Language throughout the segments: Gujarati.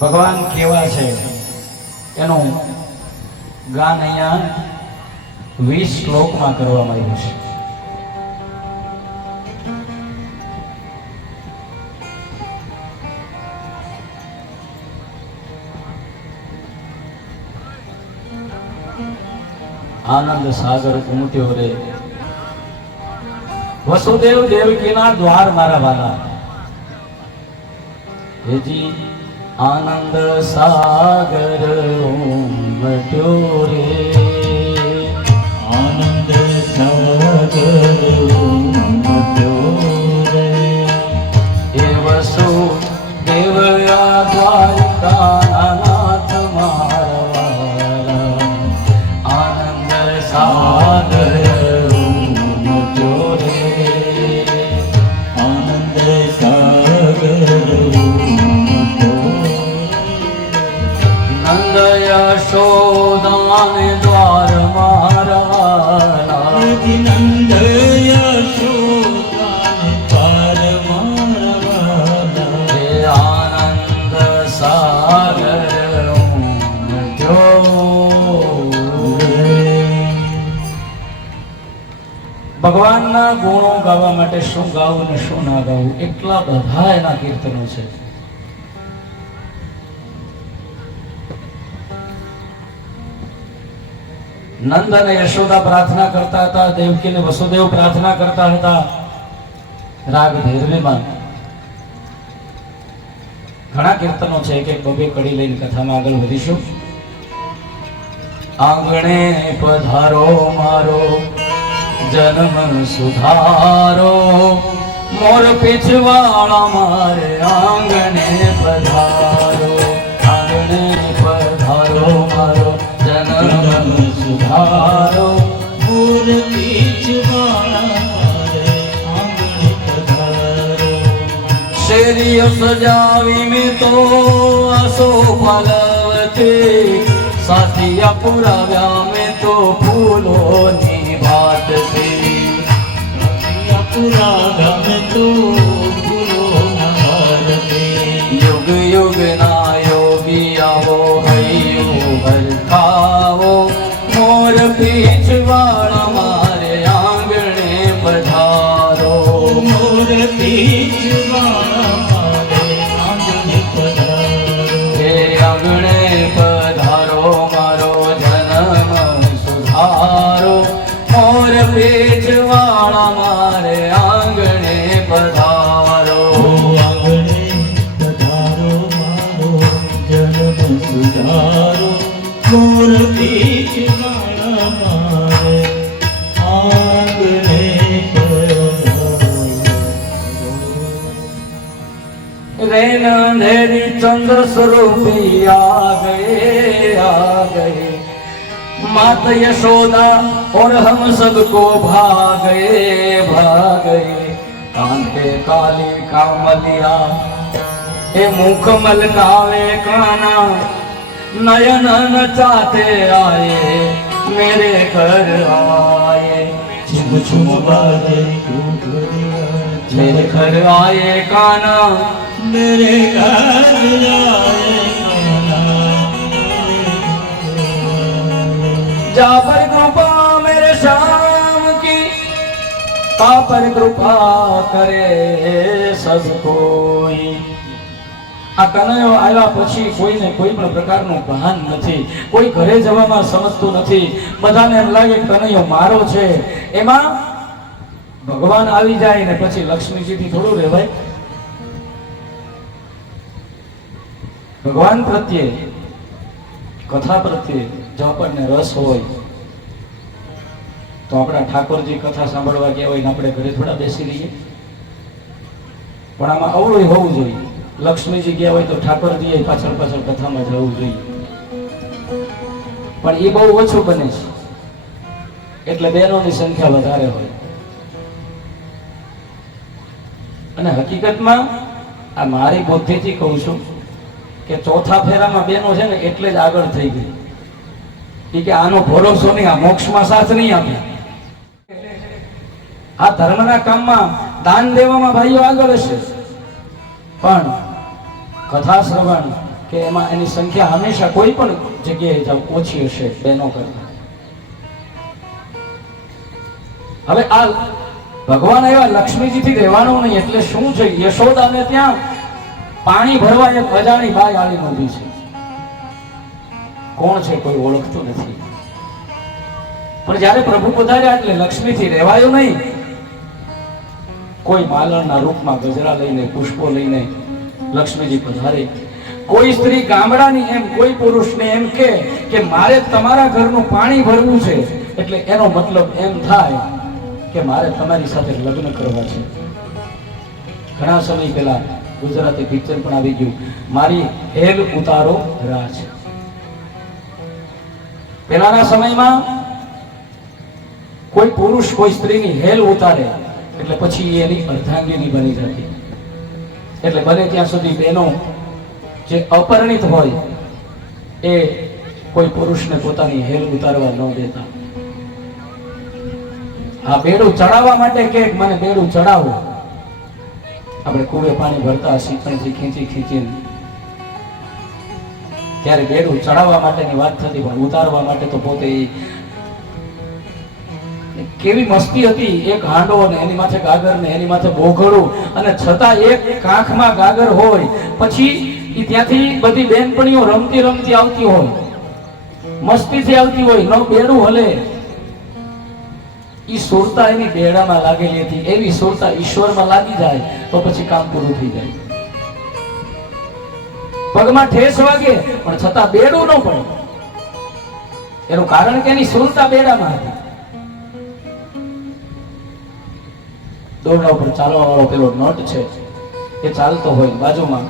ભગવાન કેવા છે? એનું ગાન અહીંયા વીસ શ્લોકમાં કરવામાં આવ્યું છે. આનંદ સાગર ઉમટ્યો રે. વસુદેવ દેવકીના દ્વાર મારા વાલા. હેજી આનંદ સાગર ઉમટ્યો ભગવાનના ગુણો ગાવા માટે શું ગાવું ને શું ના ગાવું, એટલા બધા એના કીર્તનો છે. નંદ અને યશોદા પ્રાર્થના કરતા હતા, દેવકી ને વસુદેવ પ્રાર્થના કરતા હતા. રાગ ભૈરવીમાં ઘણા કીર્તનો છે કે બબે કડી લઈને કથામાં આગળ વધીશું. આંગણે પધારો મારો જન્મ સુધારો. મોર પીછવાળા મારે આંગણે પધારો. આંગણે પધારો મારો જન્મ સુધારો. મોર શેરીઓ સજાવી મેં તો આસો પલવતી. સાથિયા પુરાવ્યા મેં તો ફૂલોની ભાતથી પુરા ગમે તો ભૂલો ના યુગ ના आ गए आ गए। मात यशोदा और हम सबको भागे भागे कांधे काली कामलिया ए मुख मल नावे काना नयन न चाहते आए मेरे घर आए। चुम चुम बाजे मेरे घर आए काना मेरे घर आए। जा पर कृपा मेरे श्याम की ता पर कृपा करे सब કોઈ આ કનૈયો આવ્યા પછી કોઈને કોઈ પણ પ્રકારનું ભાન નથી કોઈ ઘરે જવામાં સમજતું નથી બધાને એમ લાગે કે કનૈયો મારો છે એમાં ભગવાન આવી જાય ને પછી લક્ષ્મીજીથી થોડું રહેવાય ભગવાન પ્રત્યે કથા પ્રત્યે જો આપણને રસ હોય તો આપણા ઠાકોરજી કથા સાંભળવા ગયા હોય ને આપણે ઘરે થોડા બેસી રહીએ. પણ આમાં અવળું હોવું જોઈએ. લક્ષ્મીજી ગયા હોય તો ઠાકોરજી પાછળ પાછળ કથામાં જવું જોઈએ. પણ એ બહુ ઓછું બને છે. એટલે બહેનોની સંખ્યા વધારે હોય. અને હકીકતમાં આ મારી બુદ્ધિથી કહું છું કે ચોથા ફેરામાં બેનો છે ને એટલે જ આગળ થઈ ગઈ. કે આનો ભરોસો નહીં, આ મોક્ષમાં સાથ નહીં આપે. આ ધર્મના કામમાં દાન દેવામાં ભાઈઓ આગળ હશે. પણ કથા શ્રવણ કે એમાં એની સંખ્યા હંમેશા કોઈ પણ જગ્યાએ જાવ ઓછી હશે બહેનો કરતા હવે આ ભગવાન એવા લક્ષ્મીજીથી રહેવાનું નહીં, એટલે શું છે? યશોદાને ત્યાં પાણી ભરવા એક અજાણી બાઈ આવી નોંધી છે. કોણ છે કોઈ ઓળખતું નથી. પણ જ્યારે પ્રભુ પધાર્યા એટલે લક્ષ્મીથી રહેવાયો નહીં. કોઈ માલણના રૂપમાં ગજરા લઈને, પુષ્પો લઈને લક્ષ્મીજી પધારે. કોઈ સ્ત્રી ગામડાની એમ, કોઈ પુરુષને એમ કે કે મારે તમારા ઘરનું પાણી ભરવું છે. એટલે એનો મતલબ એમ થાય કે મારે તમારી સાથે લગ્ન કરવા છે. ઘણા સમય પહેલા ગુજરાતી પિક્ચર પણ આવી ગયું. મારી હેલ ઉતારો રાજ. પહેલાના સમયમાં કોઈ પુરુષ, કોઈ સ્ત્રીની હેલ ઉતારે, એટલે પછી એની અર્ધાંગીની બની જતી. એટલે બને ત્યાં સુધી બહેનો જે અપરિણિત હોય, એ કોઈ પુરુષને પોતાની હેલ ઉતારવા ન દેતા. આ બેડું ચડાવવા માટે કે મને બેડું ચડાવો? આપણે કુવે પાણી ભરતા સિંચણથી ખેંચી ખીંચીને ત્યારે બેડું ચડાવવા માટેની વાત થતી, પણ ઉતારવા માટે તો પોતે કેવી મસ્તી હતી, એક હાંડો ને એની માથે ગાગર ને એની માથે બોઘડું. અને છતાં એક કાંખમાં ગાગર હોય, પછી એ ત્યાંથી બધી બેનપણીઓ રમતી રમતી આવતી હોય. મસ્તીથી આવતી હોય, ન બેડું હલે. એ સુરતા એની બેડામાં લાગેલી હતી. એવી સુરતા ઈશ્વરમાં લાગી જાય, તો પછી કામ પૂરું થઈ જાય. પગમાં ઠેસ વાગે, પણ છતાં બેડું ન પડે. એનું કારણ કે એની સુરતા બેડામાં હતી. દોરડા ઉપર ચાલવા વાળો પેલો નટ છે, એ ચાલતો હોય બાજુમાં.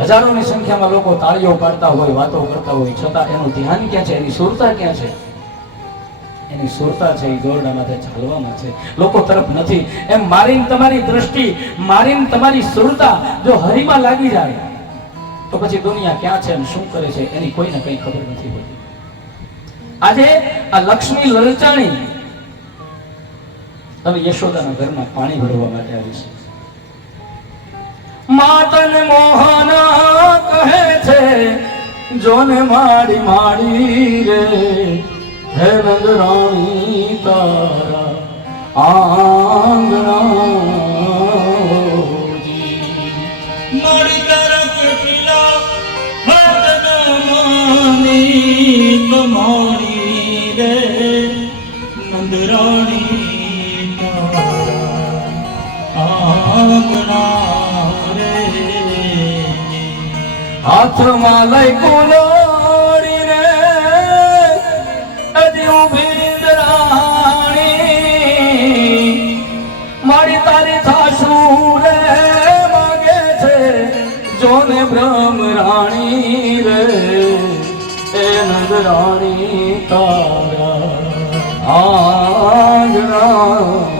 હજારોની સંખ્યામાં લોકો તાળીઓ પાડતા હોય, વાતો કરતા હોય, છતાં એનું ધ્યાન ક્યાં છે? એની સુરતા ક્યાં છે? એની સુરતા છે એ દોરડા માથે ચાલવામાં છે. લોકો તરફ નથી. એમ મારીને તમારી દ્રષ્ટિ, મારીને તમારી સુરતા જો હરીમાં લાગી જાય તો પછી દુનિયા ક્યાં છે અને શું કરે છે એની કોઈને કંઈ ખબર નથી હોતી. આજે આ લક્ષ્મી લલચાણી હવે યશોદાના ઘરમાં પાણી ભરવા માટે આવી છે. માતન મોહન કહે છે, જોને માડી માડી રે, હે નંદરાણી તારા આંગણા કમાણી રે નંદરાણી રે હાથમાં લઈ રાણી તારા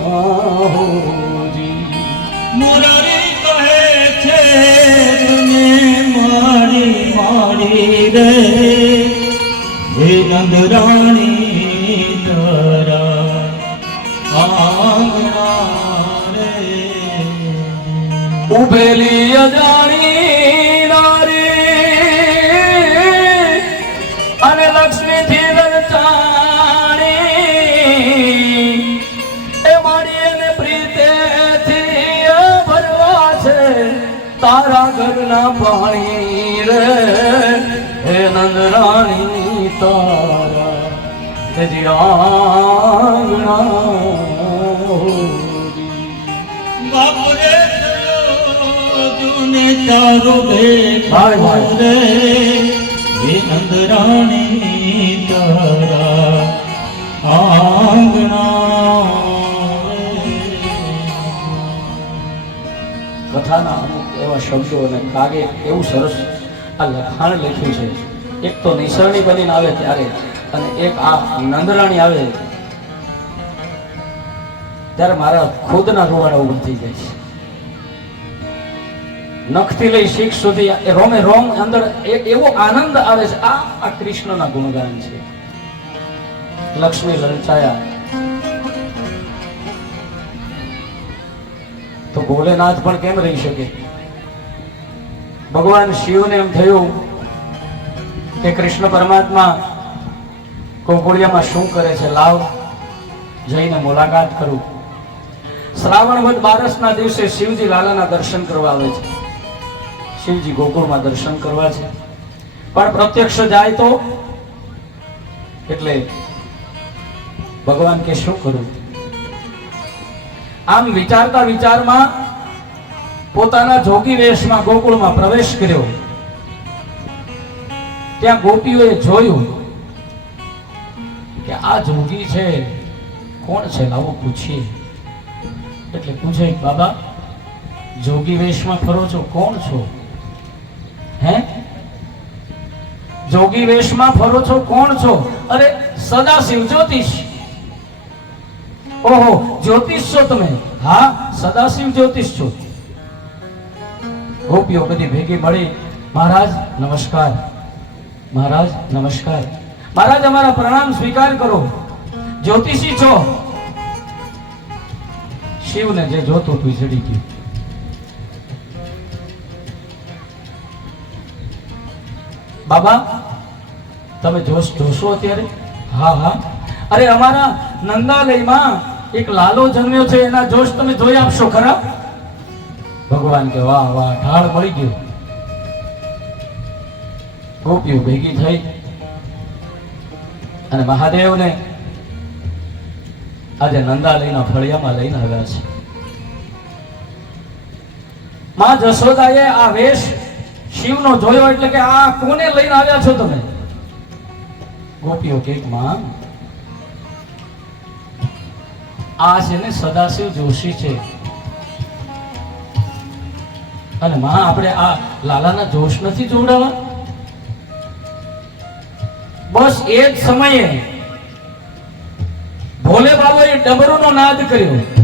હોજી મુરારી કહે છે તને મારી મારી રે હે નંદરાણી તારા આંગણા રે ઉભેલી અજાણી તારા ઘરના પાણી રે હે નંદરાણી તારા હજી આંગણા હોરી. બાપરે જુને તારો ભાઈ, ભાઈ. રે હે નંદરાણી એવા શબ્દો અને કાગે એવું સરસ આ લખાણ લખ્યું છે. એક તો નિસરણી બનીને આવે ત્યારે અને એક આ નંદરાણી આવે ત્યારે મારા ખુદના રૂવાડા ઊભા થઈ જાય છે. નખથી લઈ શીખ સુધી એ રોમે રોમ અંદર એવો આનંદ આવે છે. આ આ કૃષ્ણના ગુણગાન છે. લક્ષ્મી લલચાયા. તો ભોલેનાથ પણ કેમ રહી શકે? ભગવાન શિવને એમ થયું કે કૃષ્ણ પરમાત્મા ગોકુળિયામાં શું કરે છે, લાવ, જઈને મુલાકાત કરું. શ્રાવણ વદ બારસના દિવસે શિવજી લાલાના દર્શન કરવા આવે છે. શિવજી ગોકુળમાં દર્શન કરવા છે. પણ પ્રત્યક્ષ જાય તો? એટલે ભગવાન કે શું કરું? આમ વિચારતા વિચારમાં પોતાના જોગી વેશમાં ગોકુળમાં પ્રવેશ કર્યો. ત્યાં ગોપીઓએ જોયું કે આ જોગી છે, કોણ છે લાવો પૂછીએ. એટલે પૂછે, બાબા, જોગી વેશમાં ફરો છો, કોણ છો? હે? જોગી વેશમાં ફરો છો, કોણ છો? અરે સદાશિવ જ્યોતિષ. ઓહો, જ્યોતિષ છો તમે? હા સદાશિવ જ્યોતિષ છો. ગોપીઓ બધી ભેગી મળી, મહારાજ, નમસ્કાર. મહારાજ નમસ્કાર. મહારાજ, અમારા પ્રણામ સ્વીકાર કરો. જ્યોતિષી છો. શિવને જે જોતું ચડી ગયું. બાબા, તમે જોશ, જોશો અત્યારે? હા હા. અરે, અમારા નંદાલયમાં એક લાલો જન્મ્યો છે, એના જોશ તમે જોઈ આપશો ખરા? ભગવાન કે વાહ વાહ, ઢાળ મળી ગયું. ગોપીઓ ભેગી થઈ અને મહાદેવને આજે નંદાલયના ફળિયામાં લઈને આવ્યા છે. માં જશોદાએ આ વેશ શિવનો જોયો એટલે કે આ કોને લઈને આવ્યા છો તમે? ગોપીઓ કે, માં, આ છે ને સદાશિવ જોશી છે. અને માં, આપણે આ લાલાના જોશ નથી જોડાવા બસ એ જ સમયે ભોલે બાબાએ ડબરુનો નાદ કર્યો.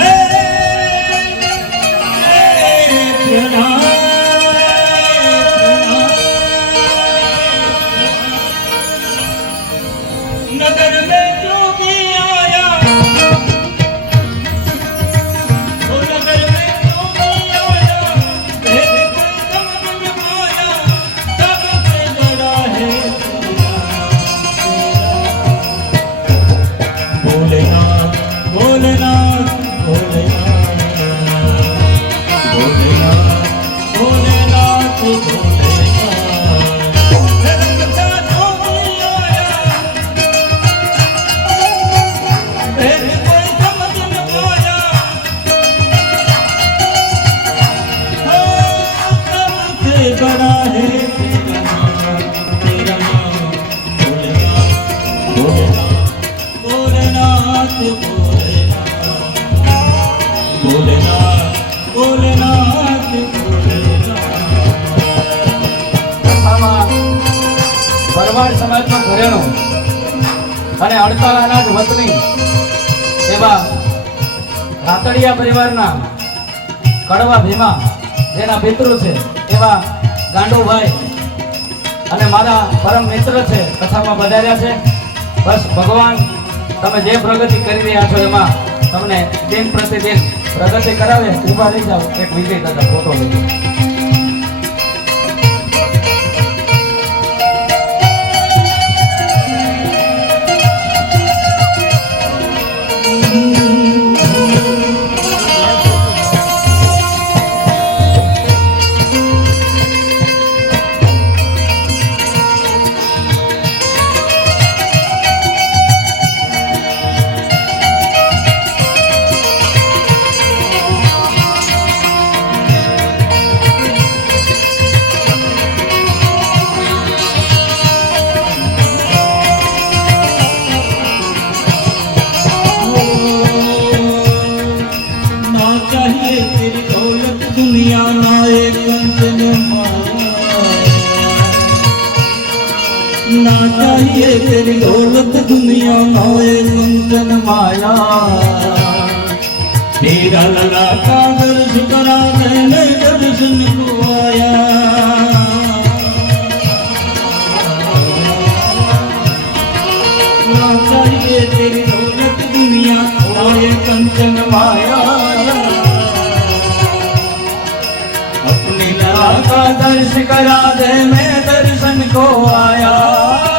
ભરવાડ સમાજનો ઘરેણો અને અડતાલાના જ વતની એવા રાતડિયા પરિવારના કડવા ભીમા, જેના પિતૃ છે, એવા ગાંડુભાઈ અને મારા પરમ મિત્ર છે, કથામાં વધાર્યા છે. બસ ભગવાન, તમે જે પ્રગતિ કરી રહ્યા છો એમાં તમને દિન પ્રતિદિન પ્રગતિ કરાવે ઊભા લઈ જાઓ. એક વિજય દાદા, ફોટો લઈ ना મેને દર્શન કુવાયા ના ચાહીએ તેરી દોલત દુનિયા ઓય કંચન માયા અપની લાગા દર્શ કરા દે મેં દર્શન કો આયા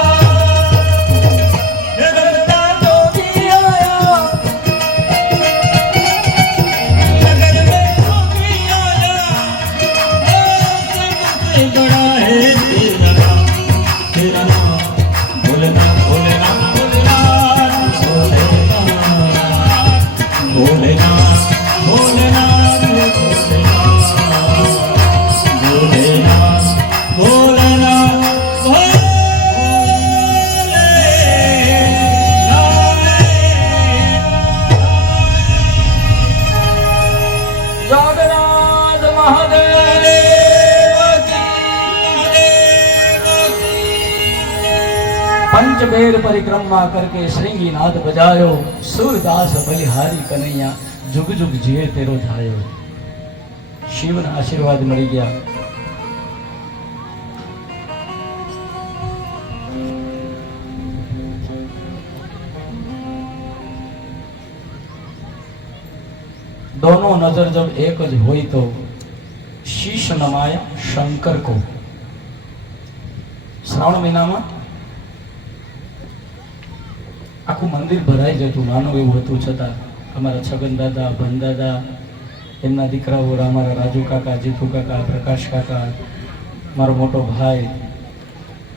पंचबेर परिक्रमा करके श्रृंगी नाद बजायो सूरदास बलिहारी कन्हैया जुग जुग जिए तेरो धायो શિવના આશીર્વાદ મળી ગયા दोनों नजर जब एक જ હોય તો શીશ નમાય શંકર કો શ્રાવણ મહિનામાં આખું મંદિર ભરાઈ જતું નાનું એવું હતું છતાં. અમારા છગન દાદા, ભન દાદા, એમના દીકરાઓ, અમારા રાજુ કાકા, જીતુ કાકા, પ્રકાશ કાકા, મારો મોટો ભાઈ,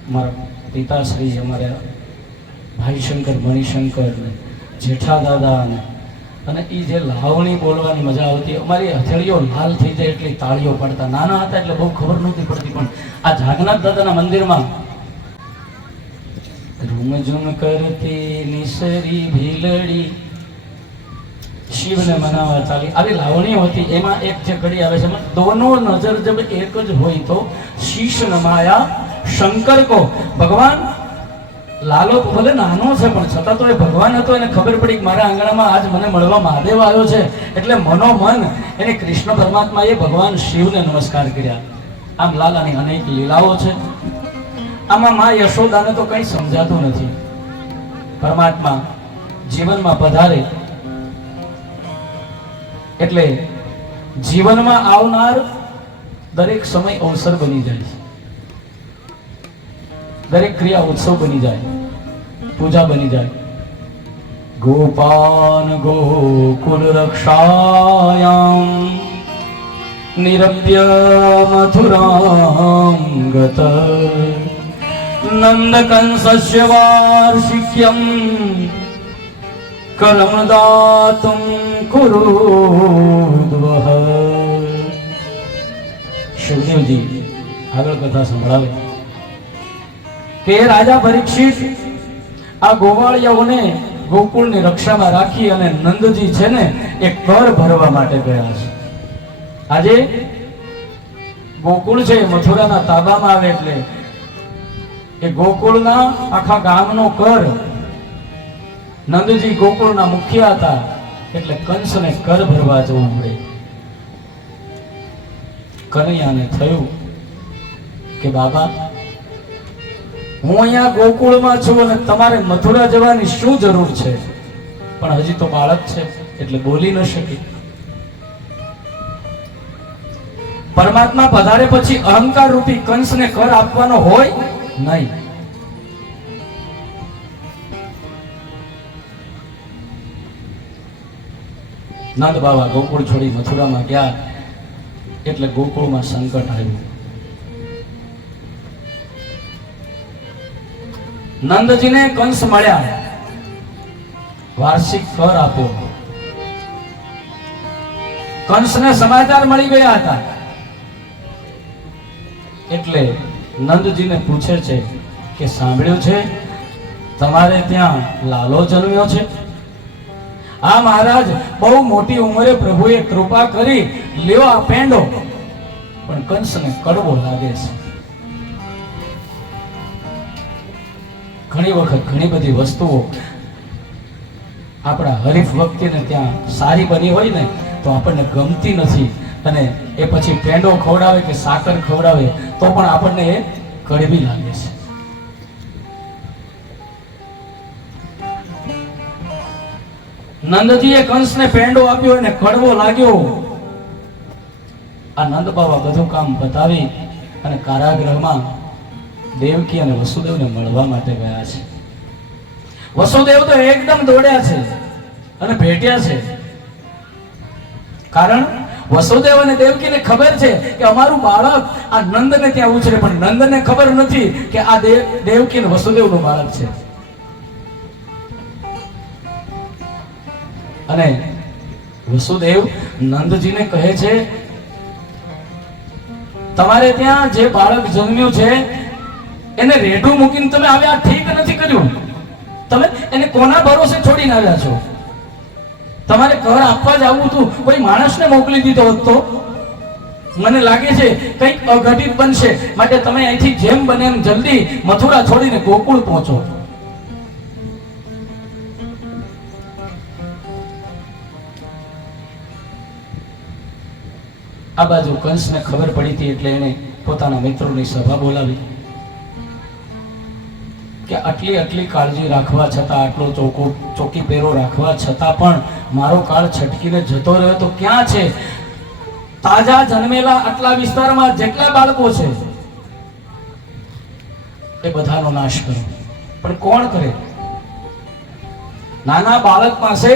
મારા પિતાશ્રી, અમારા ભાઈ શંકર મણિશંકર જેઠા દાદા અને એ જે લાવણી બોલવાની મજા આવતી, અમારી હથેળીઓ લાલ થઈ જાય એટલી તાળીઓ પડતા. નાના હતા એટલે બહુ ખબર નહોતી પડતી, પણ આ જાગનાથ દાદાના મંદિરમાં રૂમઝુમ કરતી નિસરી ભીલડી. શિવને મનાવા ચાલી. આવી લાવણી હતી, એમાં એક જે કડી આવે છે દોનો નજર જબ એક જ હોય તો શીશ નમાયા શંકર કો. ભગવાન, લાલો ભલે નાનો છે, પણ છતાં તો એ ભગવાન હતો, એને ખબર પડી કે મારા આંગણામાં આજ મને મળવા મહાદેવ આવ્યો છે. એટલે મનોમન એને કૃષ્ણ પરમાત્માએ ભગવાન શિવને નમસ્કાર કર્યા. આમ લાલાની અનેક લીલાઓ છે. આમાં મા યશોદાને તો કંઈ સમજાતું નથી. પરમાત્મા જીવનમાં પધારે. એટલે જીવનમાં આવનાર દરેક સમય અવસર બની જાય દરેક ક્રિયા ઉત્સવ બની જાય. પૂજા બની જાય. ગોપાન ગોકુલ રક્ષાયામ. નિરપ્ય મથુરામ નંદકંસસ્ય વાર્ષિક્યમ કલમદાતુમ કુરુદ્વહ શિવદેવજી આગળ કથા સંભળાવે કે રાજા પરીક્ષિત આ ગોવાળિયાઓને ગોકુળની રક્ષામાં રાખી અને નંદજી છે ને એ કર ભરવા માટે ગયા છે. આજે, ગોકુળ છે મથુરાના તાબામાં આવે એટલે એ ગોકુળના આખા ગામનો કર. નંદજી ગોકુળના મુખ્ય હતા, એટલે કંસને કર ભરવા જવું પડે. કનૈયાને થયું કે, બાબા, હું અહીંયા ગોકુળમાં છું અને તમારે મથુરા જવાની શું જરૂર છે? પણ હજી તો બાળક છે, એટલે બોલી ન શકી. પરમાત્મા પધારે પછી અહંકાર રૂપી કંસને કર આપવાનો હોય? નહીં. નંદ બાબા ગોકુળ છોડી મથુરામાં ગયા એટલે ગોકુળમાં સંકટ આવ્યું. નંદજીને કંસ મળ્યા. વાર્ષિક કર આપ્યો. કંસને સમાચાર મળી ગયા હતા. એટલે નંદજીને પૂછે છે કે સાંભળ્યું છે? તમારે ત્યાં લાલો જન્મ્યો છે? આ મહારાજ બહુ મોટી ઉંમરે પ્રભુએ કૃપા કરી લેવા પેંડો. પણ કંસને કડવો લાગે છે. ઘણી વખત ઘણી બધી વસ્તુઓ આપણા હરીફ વ્યક્તિને ત્યાં સારી બની હોય ને, તો આપણને ગમતી નથી. અને એ પછી પેંડો ખવડાવે કે સાકર ખવડાવે, તો પણ આપણને એ કડવી લાગે છે. નંદજીએ કંસને પેંડો આપ્યો અને કડવો લાગ્યો. આ નંદ બાબા બધું કામ બતાવી અને કારાગૃહમાં દેવકી અને વસુદેવને મળવા માટે ગયા છે. વસુદેવ તો એકદમ દોડ્યા છે અને ભેટ્યા છે. કારણ વસુદેવ અને દેવકીને ખબર છે કે અમારું બાળક આ નંદને ત્યાં ઉછરે, પણ નંદને ખબર નથી કે આ દેવ દેવકી અને વસુદેવનું બાળક છે. અને વસુદેવ નંદજીને કહે છે, તમારે ત્યાં જે બાળક જન્મ્યું છે, એને રેઢું મૂકીને તમે આવ્યા ઠીક નથી કર્યું. તમે એને કોના ભરોસે છોડીને આવ્યા છો? તમારે કર આપવા જ આવવું હતું. કોઈ માણસને મોકલી દીધો હોત. મને લાગે છે કંઈક અઘટિત બનશે. માટે તમે અહીંથી જેમ બને એમ જલ્દી મથુરા છોડીને ગોકુળ પહોંચો. આ બાજુ કંસને ખબર પડી હતી એટલે એણે પોતાના મિત્રોની સભા બોલાવી. કે આટલી આટલી કાળજી રાખવા છતાં, આટલો ચોકો, ચોકી પહેરો રાખવા છતાં પણ મારો કાળ છટકીને જતો રહ્યો. તો ક્યાં છે? તાજા જન્મેલા આટલા વિસ્તારમાં જેટલા બાળકો છે, એ બધાનો નાશ કરો. પણ કોણ કરે? નાના બાળક પાસે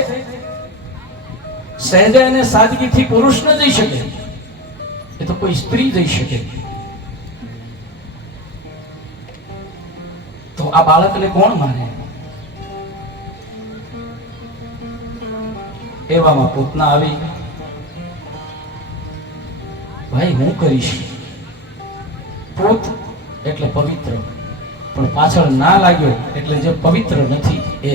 સહેજે અને સાદગીથી પુરુષ ન જઈ શકે. એ તો કોઈ સ્ત્રી જઈ શકે. આ બાળકને કોણ મારે એવામાં પૂતના આવી, ભાઈ, હું કરીશ. પૂત એટલે પવિત્ર, પણ પાછળ ના લાગ્યો એટલે જે પવિત્ર નથી, એ